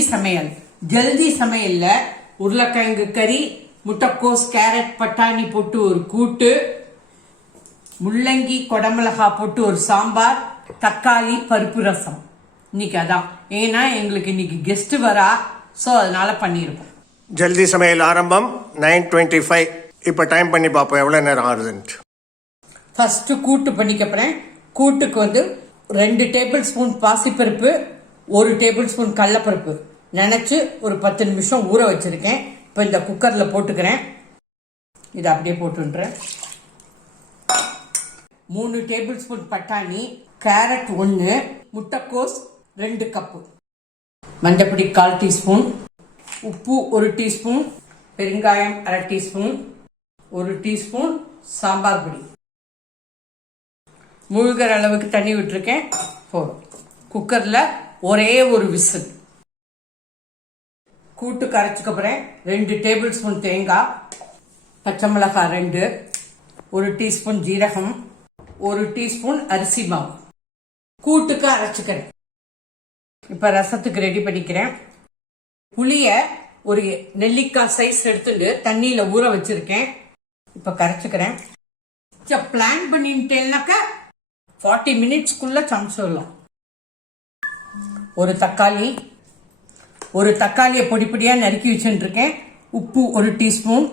ஜல்தி சமையல். ஜல்தி சமையல்ல உருளைக்கிழங்கு கறி முட்டைக்கோஸ் கேரட் பட்டாணி போட்டு ஒரு கூட்டு முள்ளங்கி கொடமிளகா போட்டு ஒரு சாம்பார் தக்காளி பருப்பு ரசம். இன்னைக்கு அதான். ஏன்னா எங்களுக்கு இன்னைக்கு கெஸ்ட் வரா. ஸோ அதனால பண்ணியிருக்கோம். ஜல்தி சமையல் ஆரம்பம் நைன் டுவெண்ட்டி ஃபைவ் இப்போ டைம் பண்ணி பார்ப்போம். எவ்வளோ நேரம் ஆகுதுன்ட்டு. ஃபர்ஸ்ட் கூட்டு பண்ணிக்க போறேன். கூட்டுக்கு வந்து ரெண்டு டேபிள் ஸ்பூன் பாசிப்பருப்பு ஒரு டேபிள் ஸ்பூன் கடலப்பருப்பு. நினச்சி ஒரு பத்து நிமிஷம் ஊற வச்சுருக்கேன். இப்போ இந்த குக்கரில் போட்டுக்கிறேன். இதை அப்படியே போட்டுன்றேன். மூணு டேபிள் ஸ்பூன் பட்டாணி கேரட் ஒன்று முட்டைக்கோஸ் ரெண்டு கப்பு. மஞ்சப்பொடி கால் டீஸ்பூன் உப்பு ஒரு டீஸ்பூன் பெருங்காயம் அரை டீஸ்பூன் ஒரு டீஸ்பூன் சாம்பார் பொடி. முழுகிற அளவுக்கு தண்ணி விட்டுருக்கேன். போதும். குக்கரில் ஒரே ஒரு விசில். கூட்டு கரைச்சிக்க போகிறேன் ரெண்டு டேபிள் ஸ்பூன் தேங்காய் பச்சை மிளகாய் ரெண்டு ஒரு டீஸ்பூன் ஜீரகம் ஒரு டீஸ்பூன் அரிசி மாவு. கூட்டுக்கு அரைச்சிக்கிறேன். இப்போ ரசத்துக்கு ரெடி பண்ணிக்கிறேன். புளிய ஒரு நெல்லிக்காய் சைஸ் எடுத்துட்டு தண்ணியில ஊற வச்சிருக்கேன். இப்போ கரைச்சிக்கிறேன். பிளான் பண்ணிட்டேன்னாக்க ஃபார்ட்டி மினிட்ஸ்க்குள்ள சமைச்சிடலாம் ஒரு தக்காளி ஒரு தக்காளியை பொடி பொடியாக நறுக்கி வச்சுருக்கேன். உப்பு ஒரு டீஸ்பூன்.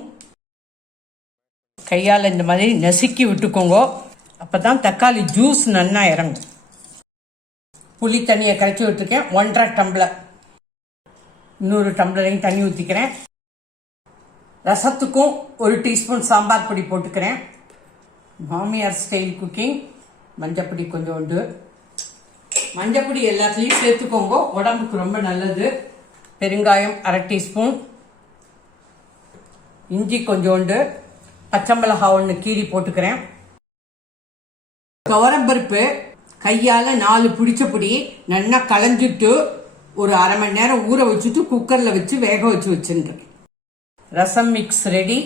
கையால் இந்த மாதிரி நசுக்கி விட்டுக்கோங்க. அப்பதான் தக்காளி ஜூஸ் நல்லா இறங்கும். புளி தண்ணியை கரைச்சி விட்டுருக்கேன். ஒன்றரை டம்ளர். இன்னொரு டம்ளரையும் தண்ணி ஊற்றிக்கிறேன் ரசத்துக்கும் ஒரு டீஸ்பூன் சாம்பார் பொடி போட்டுக்கிறேன். மாமியார் ஸ்டைல் குக்கிங் மஞ்சப்பொடி கொஞ்சோண்டு. மஞ்சப்பொடி எல்லாத்துலேயும் சேர்த்துக்கோங்க. உடம்புக்கு ரொம்ப நல்லது. பெருங்காயம் அரை டீஸ்பூன். இஞ்சி கொஞ்சோண்டு பச்சை மிளகாய் ஒன்று கீறி போட்டுக்கிறேன். துவரம்பருப்பு கையால் நாலு பிடிச்ச பொடி நல்லா களைஞ்சிட்டு ஒரு அரை மணி நேரம் ஊற வச்சுட்டு குக்கரில் வச்சு வேக வச்சு வச்சுருக்கேன். ரசம் மிக்ஸ் ரெடி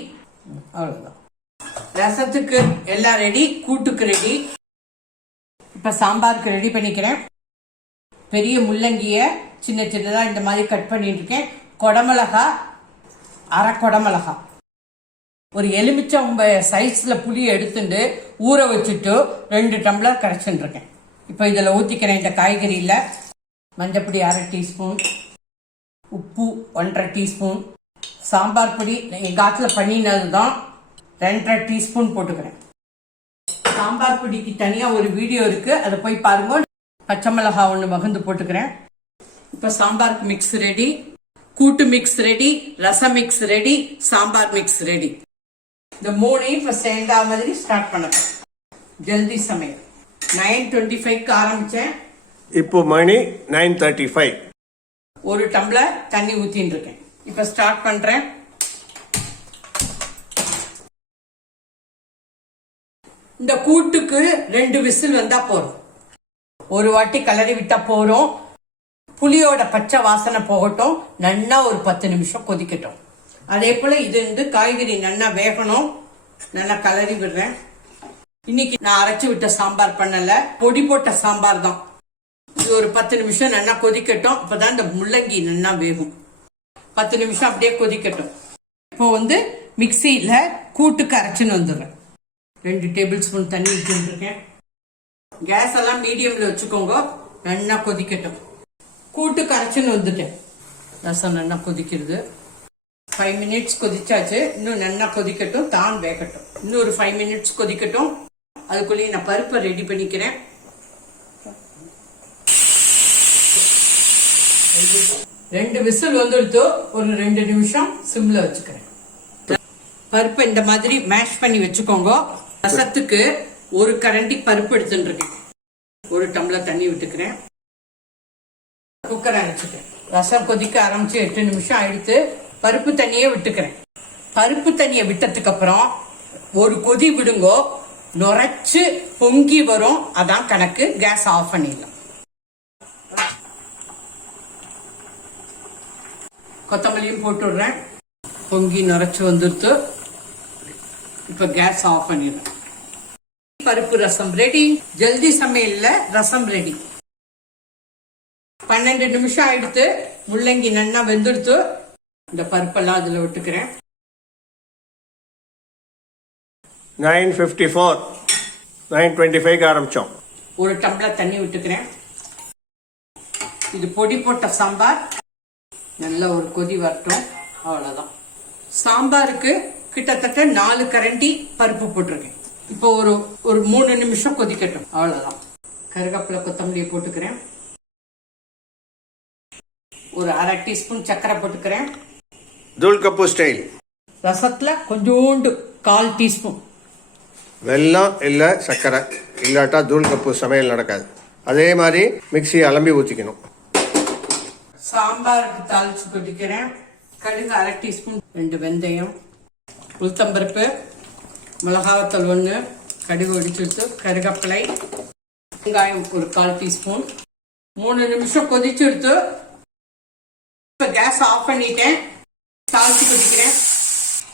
அவ்வளோதான் ரசத்துக்கு எல்லாம் ரெடி கூட்டுக்கு ரெடி இப்போ சாம்பாருக்கு ரெடி பண்ணிக்கிறேன். பெரிய முள்ளங்கியை சின்ன சின்னதாக இந்த மாதிரி கட் பண்ணிட்டு இருக்கேன் கொடமிளகா அரை கொடமிளகா. ஒரு எலுமிச்சம்பை சைஸில் புளி எடுத்துட்டு ஊற வச்சுட்டு ரெண்டு டம்ளர் கரைச்சுட்டுருக்கேன். இப்போ இதில் ஊற்றிக்கிறேன் இந்த காய்கறியில். மஞ்சப்பொடி அரை டீஸ்பூன் உப்பு ஒன்றரை டீஸ்பூன் சாம்பார் பொடி. எங்கள் ஆற்றுல பண்ணினது தான் ரெண்டரை டீஸ்பூன் போட்டுக்கிறேன். சாம்பார் பொடிக்கு தனியாக ஒரு வீடியோ இருக்குது அதை போய் பாருங்க. பச்சை மிளகா ஒன்று மகுந்து போட்டுக்கிறேன். இப்போ சாம்பாருக்கு மிக்ஸ் ரெடி கூட்டு mix ready rasam mix ready sambar mix ready இந்த மூணையும் இப்போ சேர்ந்தா மாதிரி ஸ்டார்ட் பண்ணணும் ஜல்தி சமையல். நைன் டுவெண்ட்டி ஃபைவ்க்கு ஆரம்பித்தேன் இப்போ மணி நைன் தேர்ட்டி ஃபைவ் ஒரு டம்ளர் தண்ணி ஊத்தின்னு இருக்கேன். இப்ப ஸ்டார்ட் பண்றேன். இந்த கூட்டுக்கு ரெண்டு விசில் வந்தா போறோம் ஒரு வாட்டி கலரி விட்டா போறோம் புளியோட பச்சை வாசனை போகட்டும் நல்லா ஒரு பத்து நிமிஷம் கொதிக்கட்டும். அதே போல இது வந்து காய்கறி நல்லா வேகணும். நல்லா கலரி விடுறேன். இன்னைக்கு நான் அரைச்சி விட்ட சாம்பார் பண்ணல. பொடி போட்ட சாம்பார் தான். இது ஒரு பத்து நிமிஷம் நல்லா கொதிக்கட்டும். அப்பதான் இந்த முள்ளங்கி நல்லா வேகும். பத்து நிமிஷம் அப்படியே கொதிக்கட்டும். இப்போ வந்து மிக்சியில கூட்டுக்கு அரைச்சுன்னு வந்துடுறேன். ரெண்டு டேபிள் ஸ்பூன் தண்ணி ஊற்றிட்டுருக்கேன் கேஸ் எல்லாம் மீடியம்ல வச்சுக்கோங்க. நல்லா கொதிக்கட்டும். கூட்டு கரைச்சின்னு வந்துட்டேன். ரசம் நல்லா கொதிக்கிறது. ஃபைவ் மினிட்ஸ் கொதிச்சாச்சு. இன்னும் நல்லா கொதிக்கட்டும் தான் வேகட்டும். இன்னும் ஒரு ஃபைவ் மினிட்ஸ் கொதிக்கட்டும். அதுக்குள்ளேயே நான் பருப்பை ரெடி பண்ணிக்கிறேன். ரெண்டு விசில் வந்துடுத்து. ஒரு ரெண்டு நிமிஷம் சிம்ல வச்சுக்கிறேன். பருப்பை இந்த மாதிரி மேஷ் பண்ணி வச்சுக்கோங்க. ரசத்துக்கு ஒரு கரண்டி பருப்பு எடுத்துட்டு இருக்கேன். ஒரு டம்ளர் தண்ணி விட்டுக்கிறேன். குக்கர் அரைச்சிட்டேன். ரசம் கொதிக்க ஆரம்பிச்சு எட்டு நிமிஷம் ஆயிடுத்து பருப்பு தண்ணியே விட்டுக்கிறேன். பருப்பு தண்ணியை விட்டதுக்கு அப்புறம் ஒரு கொதி விடுங்கோ நுரைச்சு பொங்கி வரும். அதான் கணக்கு. கேஸ் ஆஃப் பண்ணிடலாம். கொத்தமல்லியும் போட்டு விடுறேன். பொங்கி நுரைச்சு வந்துடுத்து இப்போ கேஸ் ஆஃப் பண்ணிடுறேன் பருப்பு ரசம் ரெடி ஜல்தி சமையல்ல ரசம் ரெடி பன்னெண்டு நிமிஷம் ஆயிடுத்து முள்ளங்கி நன்னா வெந்துடுத்து இந்த பருப்பெல்லாம் அதுல விட்டுக்கிறேன். Nine fifty four nine twenty ஃபைவ்க்கு ஆரம்பித்தோம் ஒரு டம்ளர் தண்ணி விட்டுக்கிறேன். இது பொடி போட்ட சாம்பார். நல்ல ஒரு கொதி வரட்டும். அவ்வளவுதான். சாம்பாருக்கு கிட்டத்தட்ட நாலு கரண்டி பருப்பு போட்டிருக்கேன். இப்போ ஒரு ஒரு மூணு நிமிஷம் கொதிக்கட்டும். அவ்வளவுதான். கருவேப்பிலை கொத்தமல்லியை போட்டுக்கிறேன். ஒரு அரை டீஸ்பூன் சர்க்கரை போட்டுக்கிறேன். தூள் கப்பு ஸ்டைல். ரசத்துல கொஞ்சோண்டு கால் டீஸ்பூன். வெல்லம் இல்லை சர்க்கரை இல்லாட்டா தூள் கப்பு சமையல் நடக்காது. அதே மாதிரி மிக்ஸி அலம்பி ஊற்றிக்கணும் சாம்பாருக்கு தாளிச்சு கொட்டிக்கிறேன். கடுகு அரை டீஸ்பூன் ரெண்டு வெந்தயம் உளுத்தம்பருப்பு மிளகாவத்தல் ஒன்று கடுகு ஒடிச்சுட்டு கருகப்பிலை வெங்காயம் ஒரு கால் டீஸ்பூன். மூணு நிமிஷம் கொதிச்சு எடுத்து இப்போ கேஸ் ஆஃப் பண்ணிட்டேன். தாளிச்சு குடிக்கிறேன்.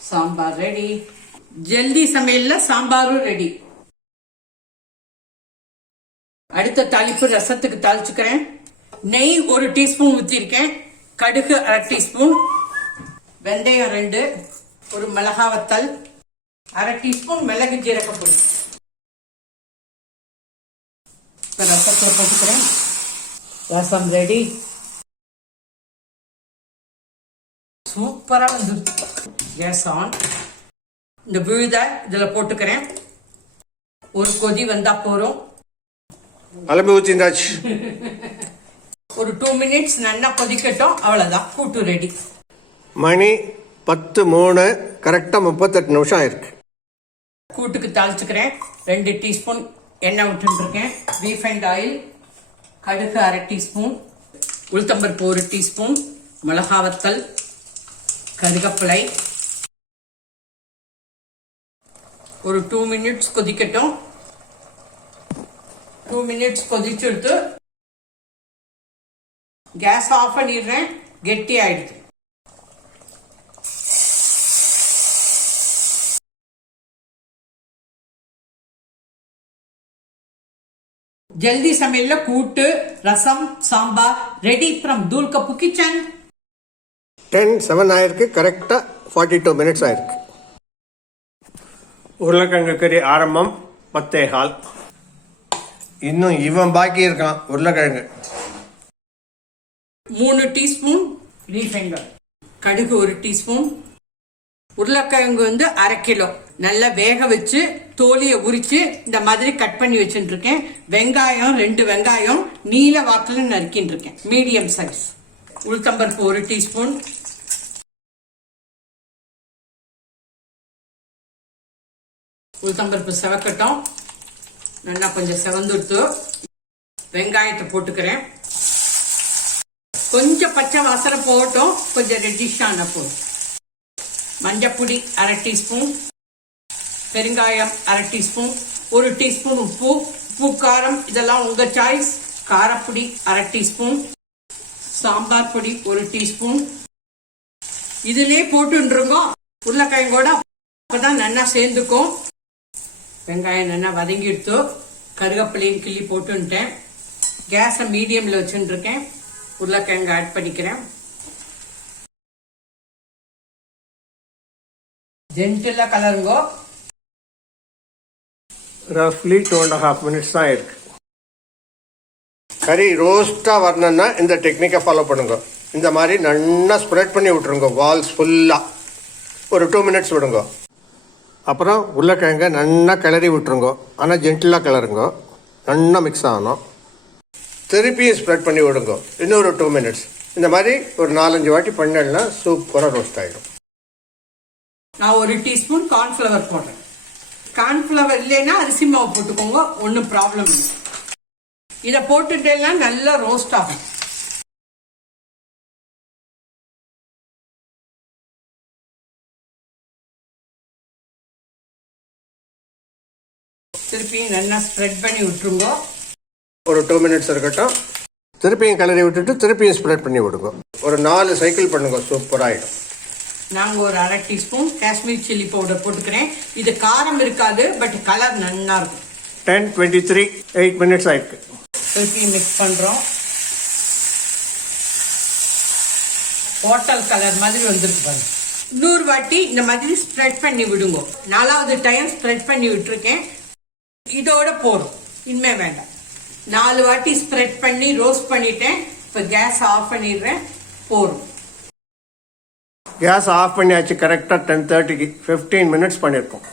சாம்பார் ரெடி ஜல்தி சமையல்ல சாம்பாரும் ரெடி அடுத்த தாளிப்பு ரசத்துக்கு தாளிச்சுக்கிறேன். நெய் ஒரு டீஸ்பூன் ஊற்றிருக்கேன் கடுகு அரை டீஸ்பூன். வெந்தயம் ரெண்டு. ஒரு மிளகா வத்தல் அரை டீஸ்பூன் மிளகு ஜீரகப்பொடி. இப்போ ரசத்தில் போட்டுக்கிறேன். ரசம் ரெடி சூப்பராக வந்து கேஸ் ஆன் இந்த விழுதை இதில் போட்டுக்கிறேன். ஒரு கொதி வந்தா போறோம். அலம்பி ஊற்றிந்தாச்சு ஒரு டூ மினிட்ஸ் நல்லா கொதிக்கட்டும். அவ்வளவுதான். கூட்டு ரெடி மணி பத்து மூணு. கரெக்டாக முப்பத்தெட்டு நிமிஷம் ஆயிருக்கு. கூட்டுக்கு தாளிச்சுக்கிறேன். ரெண்டு டீஸ்பூன் எண்ணெய் விட்டுருக்கேன் ரீஃபைண்ட் ஆயில் கடுகு அரை டீஸ்பூன் உளுத்தம்பருப்பு ஒரு டீஸ்பூன் மிளகா வத்தல். கருகப்பிலை. ஒரு டூ மினிட்ஸ் கொதிக்கட்டும். டூ மினிட்ஸ் கொதிச்சுடுத்து கேஸ் ஆஃப் பண்ணிடுறேன். கெட்டி ஆயிடுது. ஜல்தி சமையல்ல கூட்டு ரசம் சாம்பார் ரெடி ஃப்ரம் தூல்கப்பு கிச்சன் டென் செவன் ஆயிருக்கு. கரெக்டாக ஃபார்ட்டி டூ மினிட்ஸ் ஆயிருக்கு. உருளைக்கிழங்கு கறி ஆரம்பம் பத்தே கால். இன்னும் இவன் பாக்கி இருக்கான். உருளைக்கிழங்கு. மூணு டீஸ்பூன் ரீஃபைண்ட் ஆயில் கடுகு ஒரு டீஸ்பூன். உருளைக்கிழங்கு வந்து அரை கிலோ. நல்லா வேக வச்சு தோலியை உரிச்சு இந்த மாதிரி கட் பண்ணி வச்சுட்டு இருக்கேன் வெங்காயம் ரெண்டு வெங்காயம் நீல வாக்கில் நறுக்கின்னு இருக்கேன் மீடியம் சைஸ். உளுத்தம்பருப்பு ஒரு டீஸ்பூன். உளுத்தம்பருப்பு செவக்கட்டும். நல்லா கொஞ்சம் செவந்துடுத்து வெங்காயத்தை போட்டுக்கிறேன். கொஞ்சம் பச்சை வாசனை போகட்டும். கொஞ்சம் ரெட்டிஷ் ஆன போதும் மஞ்சப்பொடி அரை டீஸ்பூன். பெருங்காயம் அரை டீஸ்பூன். ஒரு டீஸ்பூன் உப்பு. உப்பு காரம் இதெல்லாம் உங்க சாய்ஸ் காரப்பொடி அரை டீஸ்பூன். சாம்பார் பொடி ஒரு டீஸ்பூன். இதிலே போட்டுருங்க உருளைக்கிழங்கோட அப்பதான் நல்லா சேர்ந்துக்கும். வெங்காயம் நல்லா வதங்கிடுத்து கருவேப்பிலையும் கிள்ளி போட்டுன்ட்டேன். கேஸை மீடியமில் வச்சுட்டு இருக்கேன் உருளைக்கிழங்கு ஆட் பண்ணிக்கிறேன். ஜென்டிலாக கலருங்கோ. ரஃப்லி டூ அண்ட் ஹாஃப் மினிட்ஸ் தான் இருக்கு. கறி ரோஸ்ட்டாக வரணும்னா இந்த டெக்னிக்கை ஃபாலோ பண்ணுங்க. இந்த மாதிரி நல்லா ஸ்ப்ரெட் பண்ணி விட்ருங்க வால்ஸ் ஃபுல்லாக ஒரு டூ மினிட்ஸ் விடுங்க. அப்புறம் உருளைக்கிழங்க நல்லா கிளறி விட்ருங்கோ ஆனால் ஜென்டிலாக கிளறுங்க. நல்லா மிக்ஸ் ஆகணும். திருப்பியும் ஸ்ப்ரெட் பண்ணி விடுங்க. இன்னொரு டூ மினிட்ஸ் இந்த மாதிரி ஒரு நாலஞ்சு வாட்டி பண்ணலன்னா சூப்பராக ரோஸ்ட் ஆகிடும் நான் ஒரு டீஸ்பூன் கார்ன்ஃப்ளவர் போடுறேன். கார்ன்ஃப்ளவர் இல்லைன்னா அரிசி மாவு போட்டுக்கோங்க ஒன்றும் ப்ராப்ளம் இல்லை. இதை போட்டுட்டேன்னா நல்லா ரோஸ்ட் ஆகும். திருப்பியும் நல்லா ஸ்ப்ரெட் பண்ணி விட்டுருங்க. ஒரு டூ மினிட்ஸ் இருக்கட்டும். திருப்பியும் கிளறி விட்டுட்டு திருப்பியும் ஸ்ப்ரெட் பண்ணி விடுங்க. ஒரு நாலு சைக்கிள் பண்ணுங்க சூப்பராகிடும் நாங்கள் ஒரு அரை டீஸ்பூன் காஷ்மீர் சில்லி பவுடர் போட்டுக்கிறேன். இது காரம் இருக்காது பட் கலர் நல்லா இருக்கும் ten twenty three eight minutes ஆயிருக்கு. திருப்பி மிக்ஸ் பண்ணுறோம் ஹோட்டல் கலர் மாதிரி வந்திருக்கு பாருங்க. இன்னொரு வாட்டி இந்த மாதிரி ஸ்ப்ரெட் பண்ணி விடுங்க. நாலாவது டைம் ஸ்ப்ரெட் பண்ணி விட்டுருக்கேன். இதோட போதும். இனிமே வேண்டாம். நாலு வாட்டி ஸ்ப்ரெட் பண்ணி ரோஸ்ட் பண்ணிட்டேன். இப்போ கேஸ் ஆஃப் பண்ணிடுறேன். போதும். கேஸ் ஆஃப் பண்ணியாச்சு கரெக்டாக டென் தேர்ட்டிக்கு ஃபிஃப்டீன் மினிட்ஸ் பண்ணியிருக்கோம்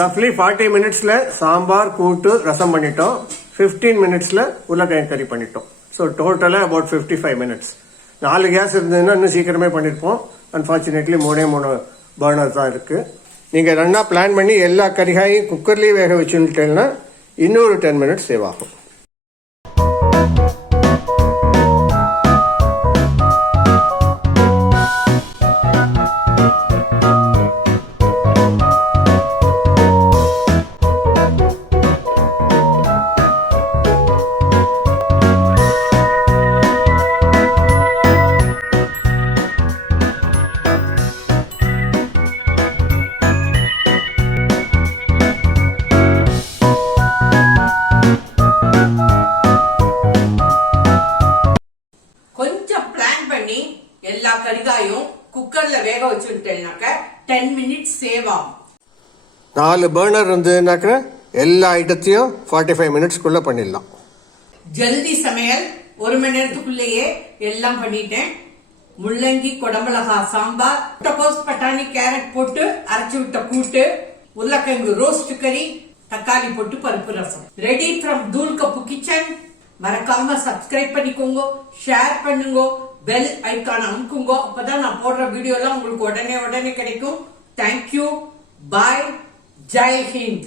ரஃப்லி ஃபார்ட்டி மினிட்ஸில் சாம்பார் கூட்டு ரசம் பண்ணிட்டோம். ஃபிஃப்டீன் மினிட்ஸில் உருளைக்கிழங்கு கறி பண்ணிட்டோம். ஸோ டோட்டலாக அபவுட் ஃபிஃப்டி ஃபைவ் மினிட்ஸ் நாலு கேஸ் இருந்ததுன்னா இன்னும் சீக்கிரமே பண்ணியிருப்போம் அன்ஃபார்ச்சுனேட்லி மூணே மூணு பர்னர் தான் இருக்குது நீங்கள் ரெண்டாக பிளான் பண்ணி எல்லா கறிகாயும் குக்கர்லேயே வேக வச்சுட்டேன்னா இன்னொரு டென் மினிட்ஸ் சேவ் ஆகும். டென் மினிட்ஸ் சேவ் ஆகும். நாலு பர்னர் இருந்ததுனாக்க எல்லா ஐட்டத்தையும் ஃபார்ட்டி ஃபைவ் மினிட்ஸ்க்குள்ளே பண்ணிடலாம். ஜல்தி சமையல் ஒரு மணி நேரத்துக்குள்ளேயே எல்லாம் பண்ணிட்டேன். முள்ளங்கி குடமிளகா சாம்பார் முட்டைக்கோஸ் பட்டாணி கேரட் போட்டு அரைச்சு விட்ட கூட்டு உருளைக்கிழங்கு ரோஸ்ட் கறி தக்காளி போட்டு பருப்பு ரசம். ரெடி ஃப்ரம் தூள் கப்பு கிச்சன் மறக்காம சப்ஸ்கிரைப் பண்ணிக்கோங்க ஷேர் பண்ணுங்க பெல் ஐக்கான் அமுக்குங்க. அப்பதான் நான் போடுற வீடியோ எல்லாம் உங்களுக்கு உடனே உடனே கிடைக்கும். Thank you bye Jai Hind